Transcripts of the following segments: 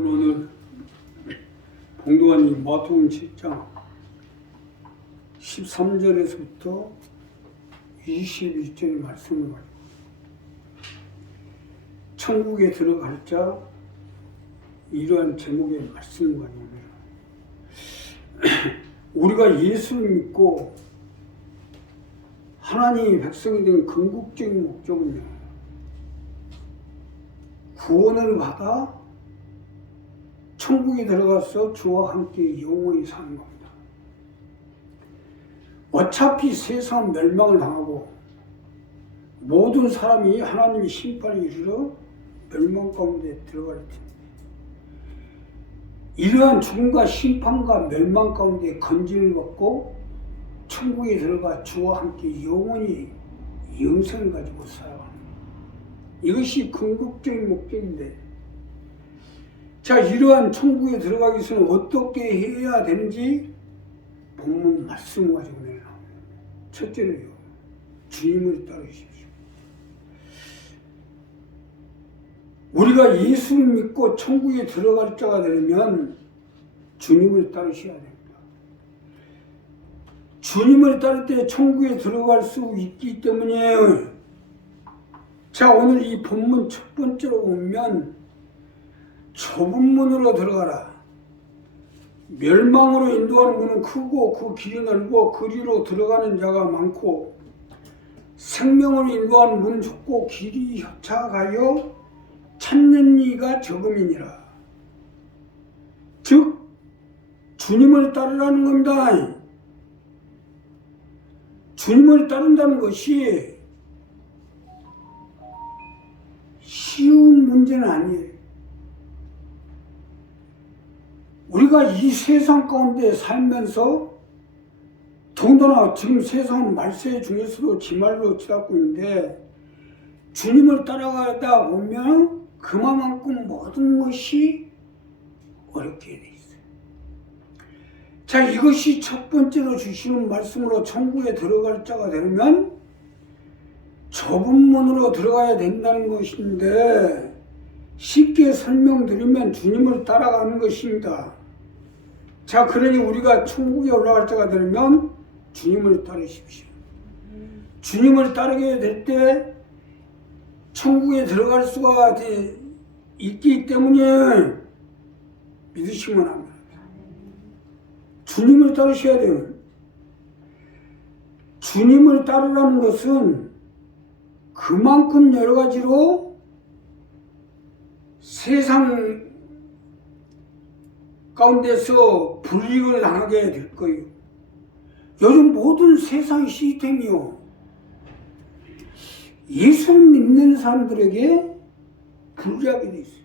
저는 오늘 봉도환이 마태복음 7장 13절에서부터 21절의 말씀을 가지고 천국에 들어갈 자 이러한 제목의 말씀을 가지고 우리가 예수를 믿고 하나님의 백성이 된 궁극적인 목적은요, 구원을 받아 천국에 들어가서 주와 함께 영원히 사는 겁니다. 어차피 세상은 멸망을 당하고 모든 사람이 하나님의 심판에 이르러 멸망 가운데 들어갈 텐데, 이러한 죽음과 심판과 멸망 가운데 건짐을 받고 천국에 들어가 주와 함께 영원히 영생을 가지고 살아가는 겁니다. 이것이 궁극적인 목적인데, 자, 이러한 천국에 들어가기 위해서는 어떻게 해야 되는지 본문 말씀을 가지고 내려나옵니다. 첫째로요, 주님을 따르십시오. 우리가 예수를 믿고 천국에 들어갈 자가 되려면 주님을 따르셔야 됩니다. 주님을 따를 때 천국에 들어갈 수 있기 때문이에요. 자, 오늘 이 본문 첫 번째로 보면 좁은 문으로 들어가라. 멸망으로 인도하는 문은 크고 그 길이 넓고 그리로 들어가는 자가 많고, 생명으로 인도하는 문은 좁고 길이 협착하여 찾는 이가 적음이니라. 즉 주님을 따르라는 겁니다. 주님을 따른다는 것이 쉬운 문제는 아니에요. 우리가 이 세상 가운데 살면서, 더군다나 지금 세상은 말세 중에서도 지말로 치닫고 있는데, 주님을 따라가다 보면 그만큼 모든 것이 어렵게 돼 있어요. 자, 이것이 첫 번째로 주시는 말씀으로 천국에 들어갈 자가 되면 좁은 문으로 들어가야 된다는 것인데, 쉽게 설명드리면 주님을 따라가는 것입니다. 자, 그러니 우리가 천국에 올라갈 자가 되면 주님을 따르십시오. 주님을 따르게 될 때 천국에 들어갈 수가 있기 때문에 믿으시면 합니다. 주님을 따르셔야 돼요. 주님을 따르라는 것은 그만큼 여러 가지로 세상 가운데서 불이익을 당하게 될 거예요. 요즘 모든 세상 시스템이요, 예수 믿는 사람들에게 불리하게 돼 있어요.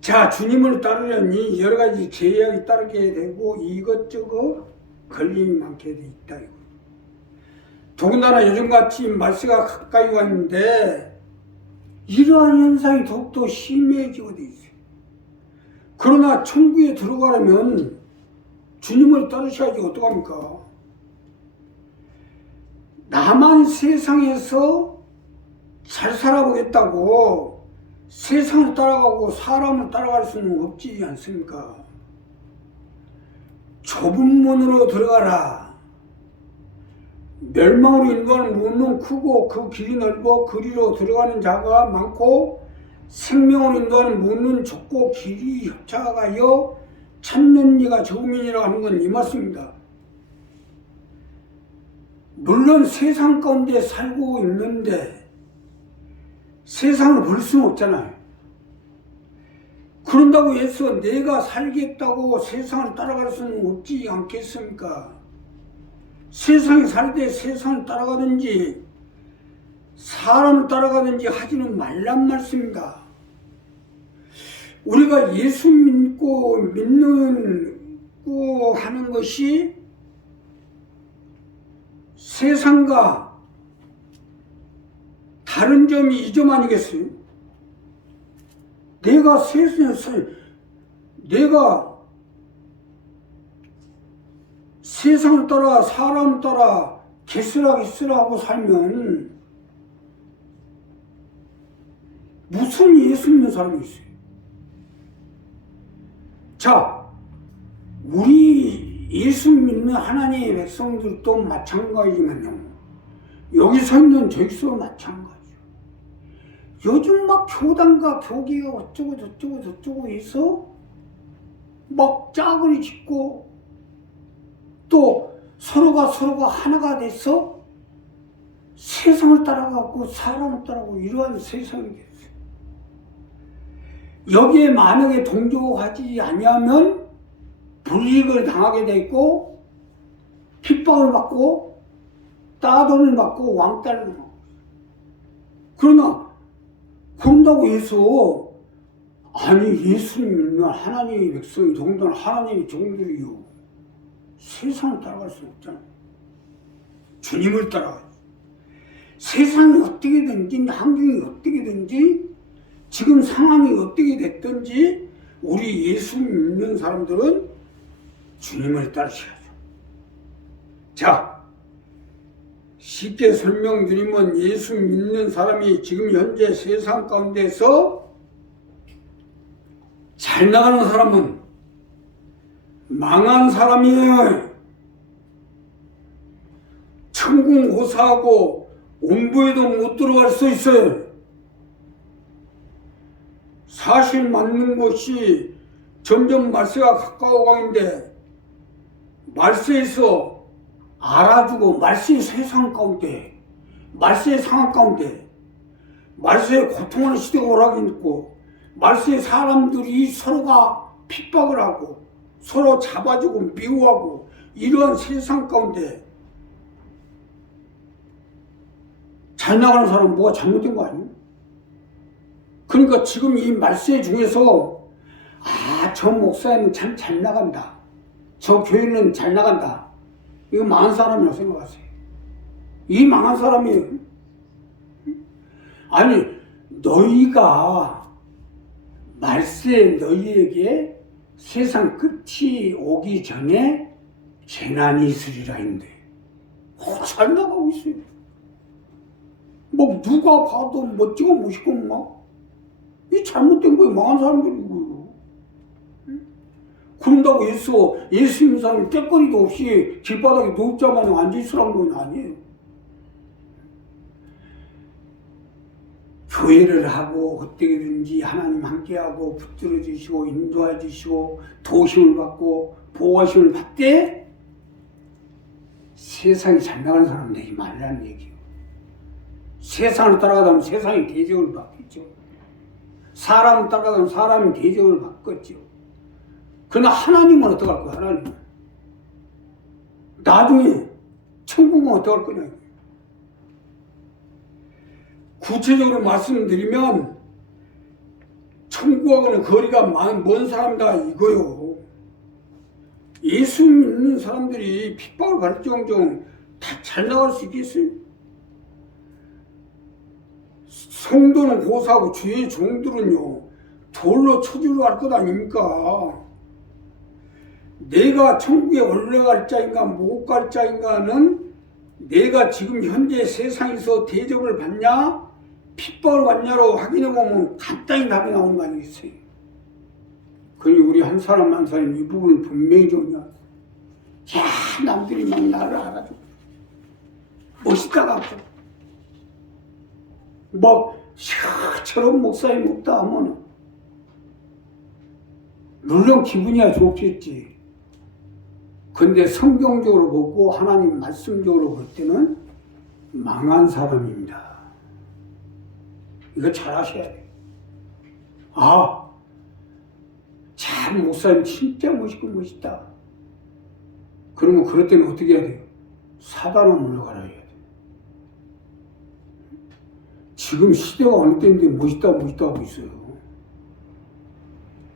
자, 주님을 따르려니 여러 가지 제약이 따르게 되고 이것저것 걸림이 많게 돼 있다. 더군다나 요즘같이 말세가 가까이 왔는데 이러한 현상이 더욱더 심해지고 돼 있어요. 그러나 천국에 들어가려면 주님을 따르셔야지 어떡합니까? 나만 세상에서 잘 살아보겠다고 세상을 따라가고 사람을 따라갈 수는 없지 않습니까? 좁은 문으로 들어가라. 멸망으로 인도하는 문은 크고 그 길이 넓고 그리로 들어가는 자가 많고, 생명으로 인도하는 문은 좁고 길이 협착하여 찾는 이가 적음이니라 하는 건 이 말씀입니다. 물론 세상 가운데 살고 있는데 세상을 볼 수는 없잖아요. 그런다고 해서 내가 살겠다고 세상을 따라갈 수는 없지 않겠습니까? 세상에 살 때 세상을 따라가든지 사람을 따라가든지 하지는 말란 말씀입니다. 우리가 예수 믿고 하는 것이 세상과 다른 점이 이 점 아니겠어요? 내가 세상을 따라 사람을 따라 개쓰라 하고 살면 무슨 예수 믿는 사람이 있어요? 자, 우리 예수 믿는 하나님의 백성들도 마찬가지지만요. 여기 서 있는 저기서 마찬가지요. 요즘 막 교단과 교계가 어쩌고 저쩌고 해서 막 짝을 짓고 또 서로가 하나가 돼서 세상을 따라가고 사람을 따라가고 이러한 세상이 됐어요. 여기에 만약에 동조하지 아니하면 불이익을 당하게 돼 있고 핍박을 받고 따돌림을 받고 왕따를 받고. 그러나 그런다고 해서 아니 예수님 믿는 하나님의 백성이 더군다나 하나님의 종들이요 세상을 따라갈 수 없잖아요. 주님을 따라가요. 세상이 어떻게 된지 환경이 어떻게 된지 지금 상황이 어떻게 됐든지 우리 예수 믿는 사람들은 주님을 따르셔야죠. 자, 쉽게 설명드리면 예수 믿는 사람이 지금 현재 세상 가운데서 잘 나가는 사람은 망한 사람이에요. 천국 고사하고 온부에도 못 들어갈 수 있어요. 사실 맞는 것이 점점 말세가 가까워가는데 말세에서 알아주고 말세의 세상 가운데 말세의 상황 가운데 말세의 고통하는 시대가 오라고 있고 말세의 사람들이 서로가 핍박을 하고 서로 잡아주고 미워하고 이러한 세상 가운데 잘 나가는 사람은 뭐가 잘못된 거 아니에요? 그러니까 지금 이 말세 중에서 저 목사님은 참 잘 나간다. 저 교회는 잘 나간다. 이거 망한 사람이라고 생각하세요. 이 망한 사람이 아니 너희가 말세 너희에게 세상 끝이 오기 전에 재난이 있으리라 했는데 잘 나가고 있어요. 뭐 누가 봐도 멋지고 멋있고 막 이 잘못된 거예요. 망한 사람들이고요. 그런다고 해서 예수 믿는 사람이 떼거리도 없이 길바닥에 노자마냥 앉아있으라는 건 아니에요. 교회를 하고 어떻게든지 하나님 함께하고 붙들어 주시고 인도해 주시고 도심을 받고 보호하심을 받되 세상이 잘 나가는 사람은 되지 말라는 얘기예요. 세상을 따라가다 보면 세상이 대적을 받겠죠. 사람을 따라가다 보면 사람이 대적을 받겠죠. 그러나 하나님은 어떡할 거야? 하나님은 나중에 천국은 어떡할 거냐? 구체적으로 말씀드리면 천국하고는 거리가 먼 사람이다 이거요. 예수 믿는 사람들이 핍박을 받을 정도로 다 잘 나갈 수 있겠어요? 성도는 고사하고 주의 종들은요 돌로 쳐주러 갈 것 아닙니까? 내가 천국에 올라갈 자인가 못 갈 자인가는 내가 지금 현재 세상에서 대접을 받냐 핍박을 받냐로 확인해보면 간단히 답이 나오는 거 아니겠어요? 그러니 우리 한 사람 한 사람 이 부분을 분명히 좀 남들이 막 나를 알아줘 멋있다 갖고 막 저런 목사님 없다 하면은 물론 기분이야 좋겠지. 근데 성경적으로 보고 하나님 말씀적으로 볼 때는 망한 사람입니다. 이거 잘 아셔야 돼요. 참 목사님 진짜 멋있고 멋있다. 그러면 그럴 때는 어떻게 해야 돼요? 사단을 물러가라 해야 돼요. 지금 시대가 어느 때인데 멋있다 하고 있어요.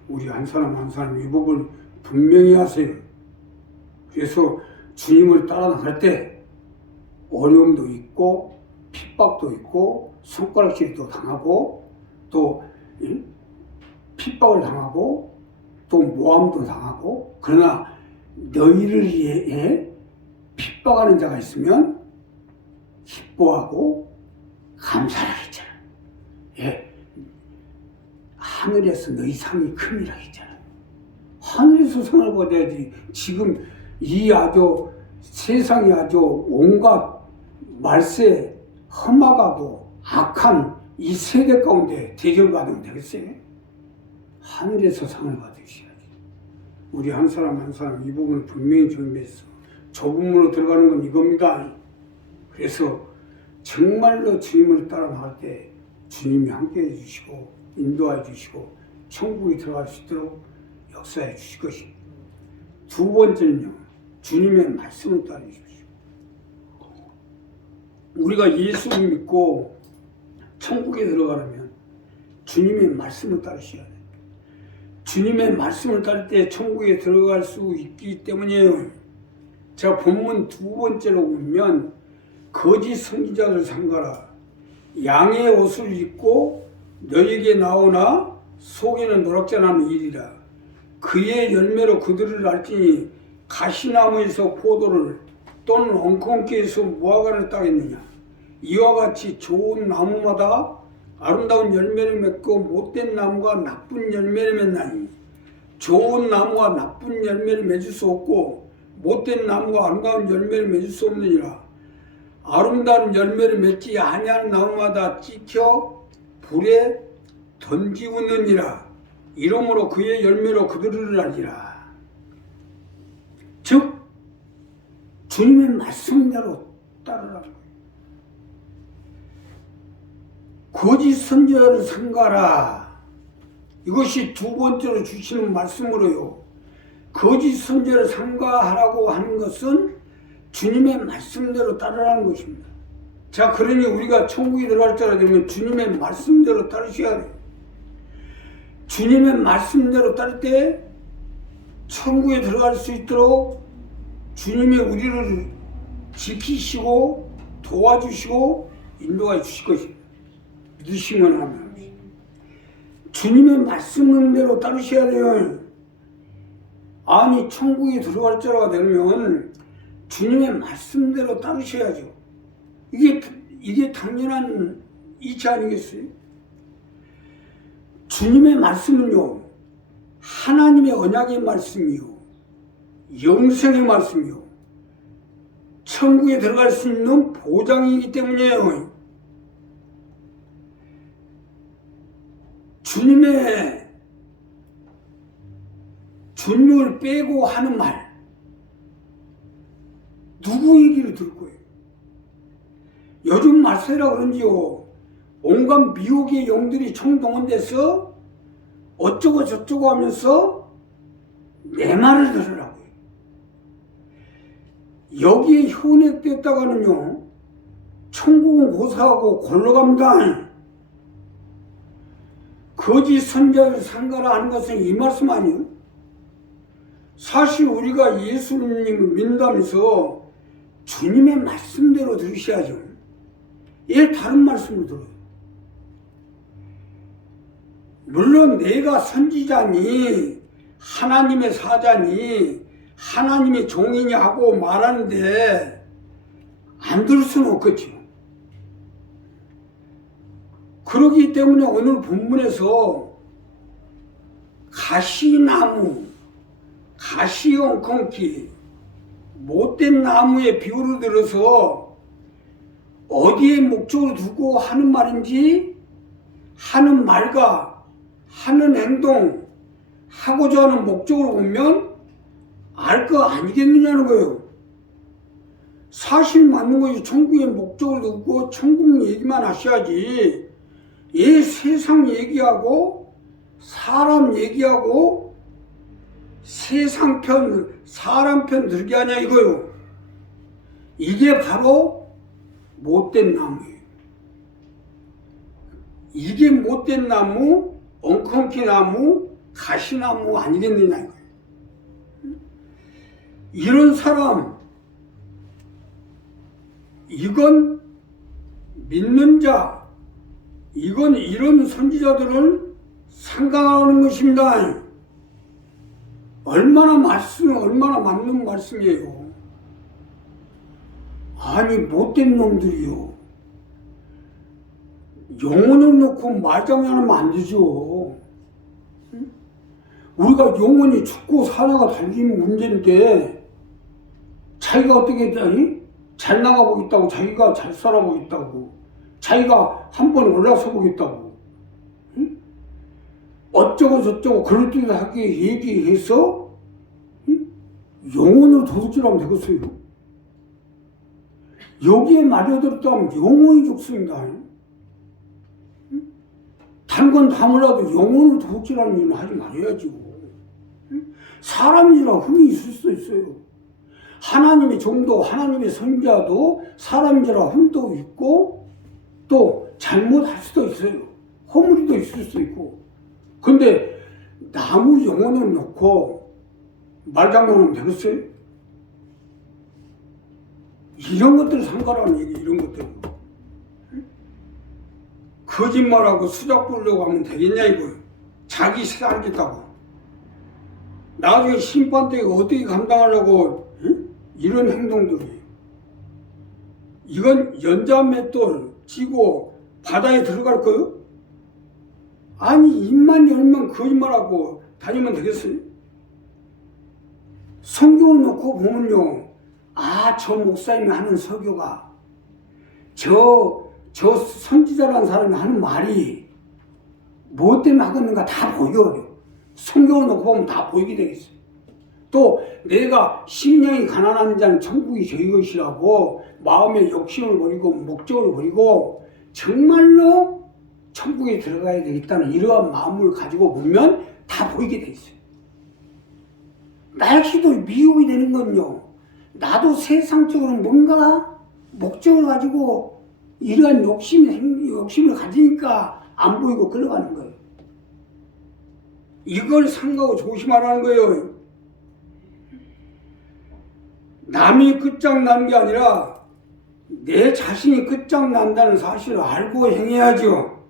우리 한 사람 한 사람 이 부분 분명히 하세요. 그래서 주님을 따라 나갈 때 어려움도 있고 핍박도 있고 손가락질도 당하고 또 핍박을 당하고 또 모함도 당하고 그러나 너희를 위해 핍박하는 자가 있으면 기뻐하고 감사하라 했잖아. 하늘에서 너희 상이 큼이라 했잖아요. 하늘에서 상을 받아야지. 지금 이 아주 세상이 아주 온갖 말세 험악하고 악한 이 세대 가운데 대접받으면 되겠어요? 하늘에서 상을 받으셔야지. 우리 한 사람 한 사람 이 부분을 분명히 정리해서 좁은 문으로 들어가는 건 이겁니다. 그래서 정말로 주님을 따라 나갈 때 주님이 함께해 주시고 인도해 주시고 천국에 들어갈 수 있도록 역사해 주실 것입니다. 두 번째는요, 주님의 말씀을 따르 주십시오. 우리가 예수를 믿고 천국에 들어가려면 주님의 말씀을 따르셔야 돼요. 주님의 말씀을 따를 때 천국에 들어갈 수 있기 때문이에요. 제가 본문 두 번째로 보면 거짓 선지자를 삼가라. 양의 옷을 입고 너에게 나오나 속에는 노랗지 않은 일이라. 그의 열매로 그들을 알지니 가시나무에서 포도를 또는 엉겅퀴에서 무화과를 따겠느냐. 이와 같이 좋은 나무마다 아름다운 열매를 맺고 못된 나무가 나쁜 열매를 맺나니 좋은 나무가 나쁜 열매를 맺을 수 없고 못된 나무가 아름다운 열매를 맺을 수 없느니라. 아름다운 열매를 맺지 아니하는 나무마다 찍혀 불에 던지우느니라. 이러므로 그의 열매로 그들을 알리라. 즉 주님의 말씀대로 따르라. 거짓 선지자를 삼가라. 이것이 두 번째로 주시는 말씀으로요. 거짓 선지자를 삼가하라고 하는 것은 주님의 말씀대로 따르라는 것입니다. 자, 그러니 우리가 천국에 들어갈 때가 되면 주님의 말씀대로 따르셔야 돼요. 주님의 말씀대로 따를 때 천국에 들어갈 수 있도록 주님이 우리를 지키시고 도와주시고 인도해 주실 것입니다. 믿으시면 하면 주님의 말씀대로 따르셔야 돼요. 아니 천국에 들어갈 자가 되면 주님의 말씀대로 따르셔야죠. 이게 당연한 이치 아니겠어요? 주님의 말씀은요, 하나님의 언약의 말씀이요, 영생의 말씀이요, 천국에 들어갈 수 있는 보장이기 때문이에요. 주님의 존명을 빼고 하는 말, 누구 얘기를 들을 거예요? 요즘 말세라 그런지요, 온갖 미혹의 영들이 총동원돼서 어쩌고 저쩌고 하면서 내 말을 들으라고요. 여기에 현혹됐다가는요, 천국은 고사하고 골로 갑니다. 거짓 선지자를 삼가라 하는 것은 이 말씀 아니에요? 사실 우리가 예수님을 믿는다면서 주님의 말씀대로 들으셔야죠. 왜 다른 말씀을 들어요? 물론 내가 선지자니 하나님의 사자니 하나님의 종이니 하고 말하는데 안 들을 수는 없겠죠. 그렇기 때문에 오늘 본문에서 가시나무, 가시엉겅퀴, 못된 나무의 비유를 들어서 어디에 목적을 두고 하는 말인지, 하는 말과 하는 행동, 하고자 하는 목적을 보면 알 거 아니겠느냐는 거예요. 사실 맞는 거지. 천국의 목적을 두고 천국 얘기만 하셔야지. 이 세상 얘기하고 사람 얘기하고 세상 편 사람 편 들게 하냐 이거요. 이게 바로 못된 나무예요. 이게 못된 나무, 엉겅퀴 나무, 가시나무 아니겠느냐 이거예요. 이런 사람, 이건 믿는 자, 이건 이런 선지자들은 상강하는 것입니다. 얼마나 맞는 말씀이에요. 아니 못된 놈들이요, 영혼을 놓고 말장난하면 안 되죠. 우리가 영원히 죽고 사냐가 달린 문제인데 자기가 어떻게 잘 나가보겠다고, 자기가 잘 살아보겠다고, 자기가 한번 올라서 보겠다고, 응? 어쩌고 저쩌고 그럴듯하게 얘기해서 영혼을 도둑질하면 되겠어요. 여기에 말려들었다면 영혼이 죽습니다. 다른 건 다 몰라도 영혼을 도둑질하는 일은 하지 말아야죠. 사람이라 흠이 있을 수 있어요. 하나님의 종도, 하나님의 선자도 사람이라 흠도 있고 또 잘못할 수도 있어요. 허물이도 있을 수 있고. 근데 나무 영혼을 놓고 말장난하면 되겠어요? 이런 것들을 상관하는 얘기, 이런 것들. 거짓말하고 수작 부르려고 하면 되겠냐 이거예요. 자기 살겠다고. 나중에 심판대에 어떻게 감당하려고 이런 행동들이. 이건 연자맷돌 쥐고 바다에 들어갈 거요? 아니 입만 열면 거짓말하고 다니면 되겠어요? 성경을 놓고 보면요, 아, 저 목사님이 하는 설교가, 저 선지자라는 사람이 하는 말이 무엇 때문에 하겠는가 다 보여요. 성경을 놓고 보면 다 보이게 되겠어요. 또 내가 심령이 가난한 자는 천국이 저희 것이라고 마음의 욕심을 버리고 목적을 버리고 정말로 천국에 들어가야 되겠다는 이러한 마음을 가지고 보면 다 보이게 돼 있어요. 나 역시도 미혹이 되는 건요, 나도 세상적으로 뭔가 목적을 가지고 이러한 욕심을 가지니까 안 보이고 끌려가는 거예요. 이걸 삼가고 조심하라는 거예요. 남이 끝장난 게 아니라 내 자신이 끝장난다는 사실을 알고 행해야죠.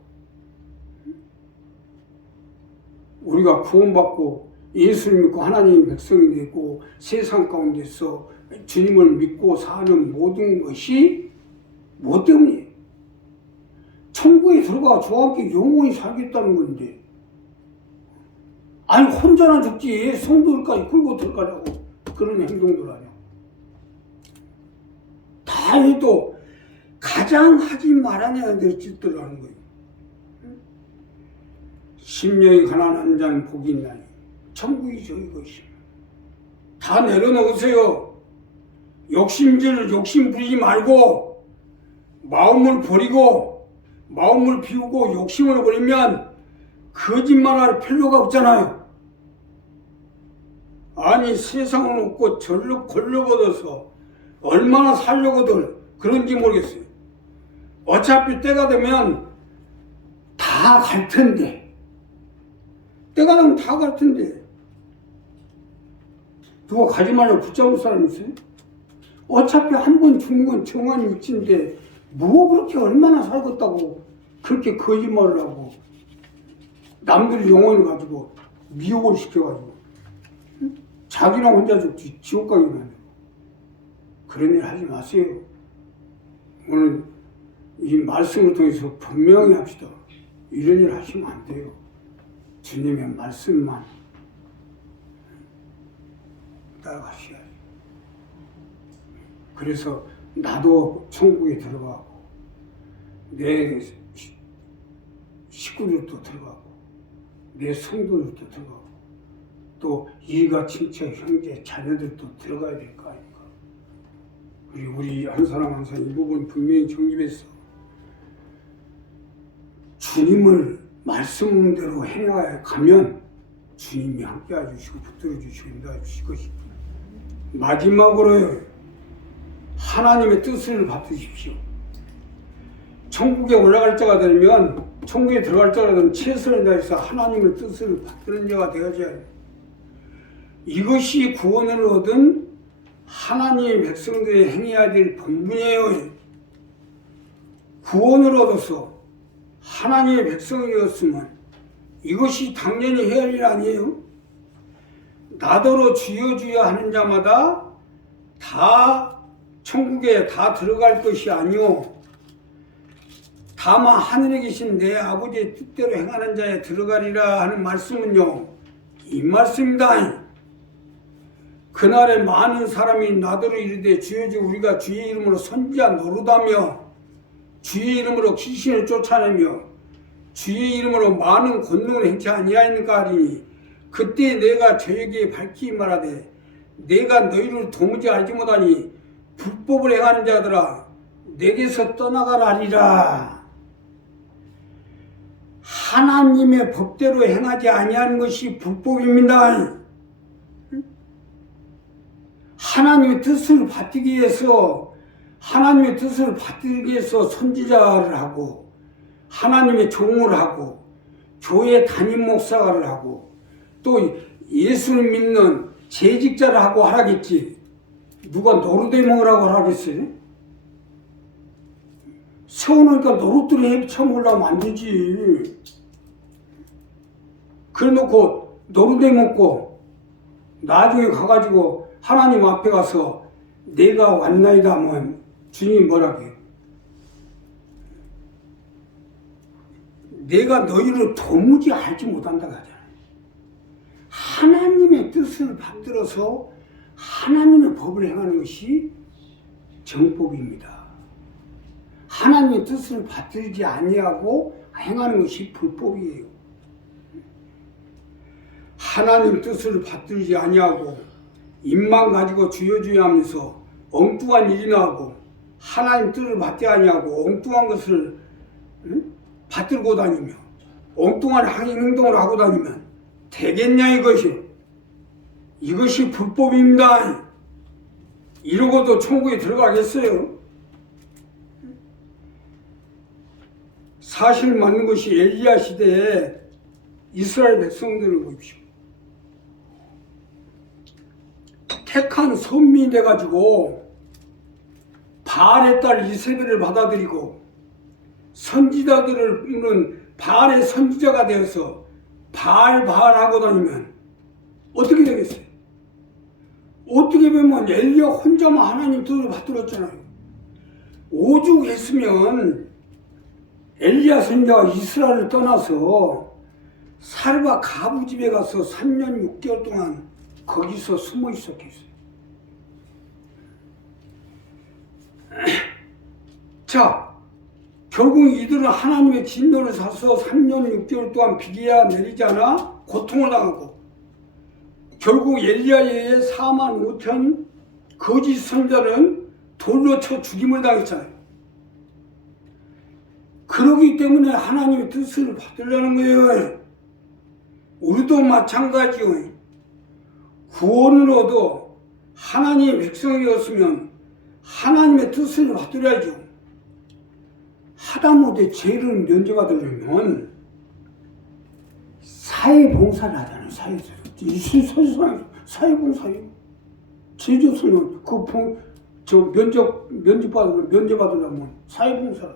우리가 구원받고 예수를 믿고 하나님의 백성이 되고 세상 가운데서 주님을 믿고 사는 모든 것이 뭐 때문이에요? 천국에 들어가 저와 함께 영원히 살겠다는 건데, 아니 혼자나 죽지 성도들까지 끌고 들어가려고 그런 행동들 아니야. 다 해도 가장 하지 말아야 될 짓들을 하는 거예요. 심령이 가난한 자는 복이 있나니 천국이 저희 것이다. 다 내려놓으세요. 욕심 부리지 말고 마음을 버리고 마음을 비우고 욕심을 버리면 거짓말할 필요가 없잖아요. 아니 세상을 얻고 절로 걸려버려서 얼마나 살려고들 그런지 모르겠어요. 어차피 때가 되면 다 갈 텐데, 때가 되면 다 갈 텐데 누가 가지 말라고 붙잡을 사람 있어요? 어차피 한 번 죽는 건 정한 위치인데 뭐 그렇게 얼마나 살겠다고 그렇게 거짓말을 하고 남들 영혼을 가지고 미혹을 시켜가지고 자기나 혼자 죽지 지옥 가기만 해요. 그런 일 하지 마세요. 오늘 이 말씀을 통해서 분명히 합시다. 이런 일 하시면 안 돼요. 주님의 말씀만 따라가셔야 돼요. 그래서 나도 천국에 들어가고 내 식구들도 들어가고 내 성도들도 들어가고 또 일가 친척 형제 자녀들도 들어가야 될 거 아닙니까? 우리 한 사람 한 사람 이 부분 분명히 정립해서 주님을 말씀대로 행하가면 주님이 함께 해주시고 붙들어 주시고 인도해 주실 것입니다. 마지막으로 하나님의 뜻을 받으십시오. 천국에 올라갈 자가 되면, 천국에 들어갈 자가 되면 최선을 다해서 하나님의 뜻을 받드는 자가 되어야지 해요. 이것이 구원을 얻은 하나님의 백성들이 행해야 될 본분이에요. 구원을 얻어서 하나님의 백성이 되었으면 이것이 당연히 해야 할 일 아니에요? 나더러 주여 주여 하는 자마다 다 천국에 다 들어갈 것이 아니오. 다만 하늘에 계신 내 아버지의 뜻대로 행하는 자에 들어가리라 하는 말씀은요, 이 말씀입니다. 그날에 많은 사람이 나더러 이르되 주여 주 우리가 주의 이름으로 선지자 노릇하며 주의 이름으로 귀신을 쫓아내며 주의 이름으로 많은 권능을 행치 아니하였는가 하리니 그때 내가 저에게 밝히 말하되 내가 너희를 도무지 알지 못하니 불법을 행하는 자들아 내게서 떠나가라 하리라. 하나님의 법대로 행하지 아니하는 것이 불법입니다. 하나님의 뜻을 받기 위해서 선지자를 하고 하나님의 종을 하고 교회 담임 목사를 하고 또 예수를 믿는 재직자를 하고 하라겠지. 누가 노르대먹으라고 하라겠어요? 세워놓으니까 노릇들이 처먹으려면 안 되지. 그래 놓고 노르대먹고 나중에 가가지고 하나님 앞에 가서 내가 왔나이다 하면 주님이 뭐라고 해요? 내가 너희를 도무지 알지 못한다고 하잖아요. 하나님의 뜻을 받들어서 하나님의 법을 행하는 것이 정법입니다. 하나님의 뜻을 받들지 아니하고 행하는 것이 불법이에요. 하나님 뜻을 받들지 아니하고 입만 가지고 주여 주여 하면서 엉뚱한 일이나 하고 하나님 뜻을 받지 아니하고 엉뚱한 것을 받들고 다니며 엉뚱한 행동을 하고 다니면 되겠냐 이것이 불법입니다. 이러고도 천국에 들어가겠어요? 사실 맞는 것이 엘리야 시대에 이스라엘 백성들을 보십시오. 택한 선민이 돼가지고 바알의 딸 이세벨을 받아들이고 선지자들은 바알의 선지자가 되어서 바알 하고 다니면 어떻게 되겠어요? 어떻게 보면 엘리야 혼자만 하나님 뜻을 받들었잖아요. 오죽했으면 엘리야 선지자가 이스라엘을 떠나서 살바 가부 집에 가서 3년 6개월 동안 거기서 숨어 있었겠어요. 자, 결국 이들은 하나님의 진노를 사서 3년 6개월 동안 비가 내리지 않아 고통을 당하고 결국 엘리야의 4만 5천 거짓 선자는 돌로 쳐 죽임을 당했잖아요. 그러기 때문에 하나님의 뜻을 받으려는 거예요. 우리도 마찬가지요. 구원을 얻어 하나님의 백성이 되었으면 하나님의 뜻을 받들어야죠. 하다못해 죄를 면제받으려면 사회봉사를 하잖아요. 사회봉사예요. 제조서는 면제받으려면 사회봉사.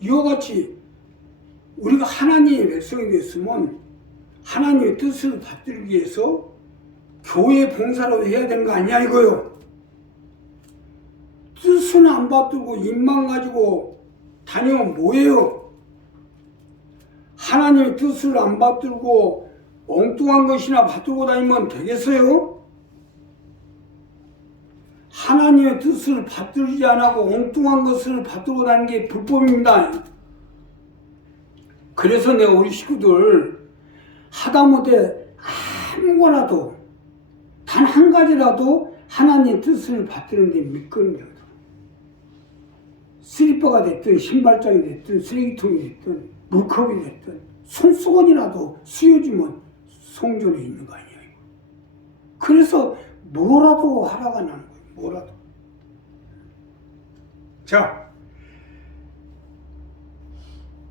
이와 같이 우리가 하나님의 백성이 됐으면 하나님의 뜻을 받들기 위해서 교회 봉사라도 해야 되는 거 아니야 이거요. 뜻은 안 받들고 입만 가지고 다니면 뭐예요? 하나님의 뜻을 안 받들고 엉뚱한 것이나 받들고 다니면 되겠어요? 하나님의 뜻을 받들지 않고 엉뚱한 것을 받들고 다니는 게 불법입니다. 그래서 내가 우리 식구들 하다못해 아무거나도 단 한 가지라도 하나님의 뜻을 받드는 데 미끄러워요. 슬리퍼가 됐든 신발장이 됐든 쓰레기통이 됐든 물컵이 됐든 손수건이라도 쓰여주면 성전에 있는 거 아니에요. 그래서 뭐라도 하라가 나는 거예요. 뭐라도. 자,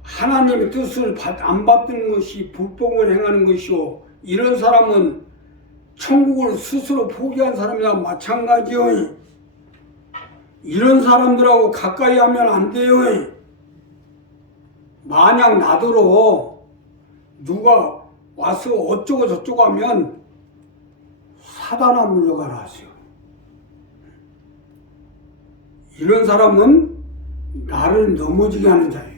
하나님의 뜻을 안 받드는 것이 불법을 행하는 것이요. 이런 사람은 천국을 스스로 포기한 사람이나 마찬가지요. 이런 사람들하고 가까이 하면 안 돼요. 만약 나더러 누가 와서 어쩌고 저쩌고 하면 사단아 물러가라 하세요. 이런 사람은 나를 넘어지게 하는 자예요.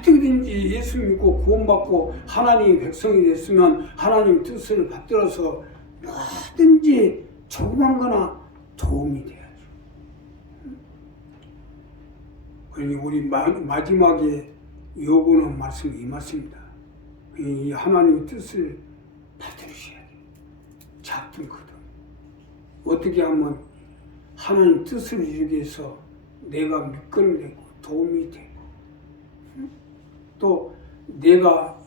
어떻게든지 예수 믿고 구원받고 하나님의 백성이 됐으면 하나님 뜻을 받들어서 뭐든지 조그만 거나 도움이 돼야죠. 그러니 우리 마지막에 요구는 말씀이 이 말씀입니다. 이 하나님의 뜻을 받들으셔야 돼요. 작든 크든. 어떻게 하면 하나님 뜻을 이루기 위해서 내가 미끄럼되고 도움이 되고 또 내가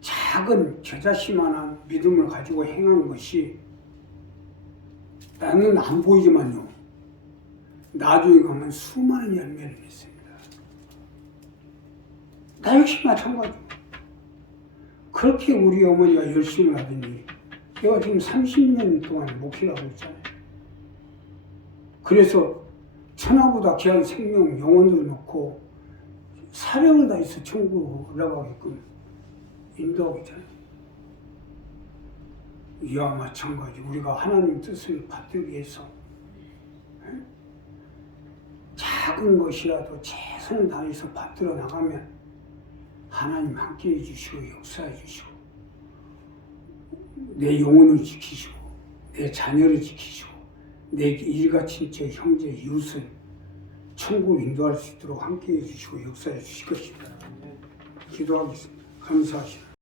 작은 겨자씨만한 믿음을 가지고 행한 것이 나는 안 보이지만요. 나중에 가면 수많은 열매를 맺습니다. 나 역시 마찬가지고. 그렇게 우리 어머니가 열심히 하더니 제가 지금 30년 동안 목회를 하고 있잖아요. 그래서 천하보다 귀한 생명 영혼으로 놓고 사명을 다해서 천국으로 올라가게끔 인도하고 있잖아요. 이와 마찬가지 우리가 하나님 뜻을 받들기 위해서 작은 것이라도 최선을 다해서 받들어 나가면 하나님 함께해 주시고 역사해 주시고 내 영혼을 지키시고 내 자녀를 지키시고 내 일가 친척 형제 이웃을 천국으로 인도할 수 있도록 함께해 주시고 역사해 주실 것입니다. 기도하겠습니다. 감사하시오.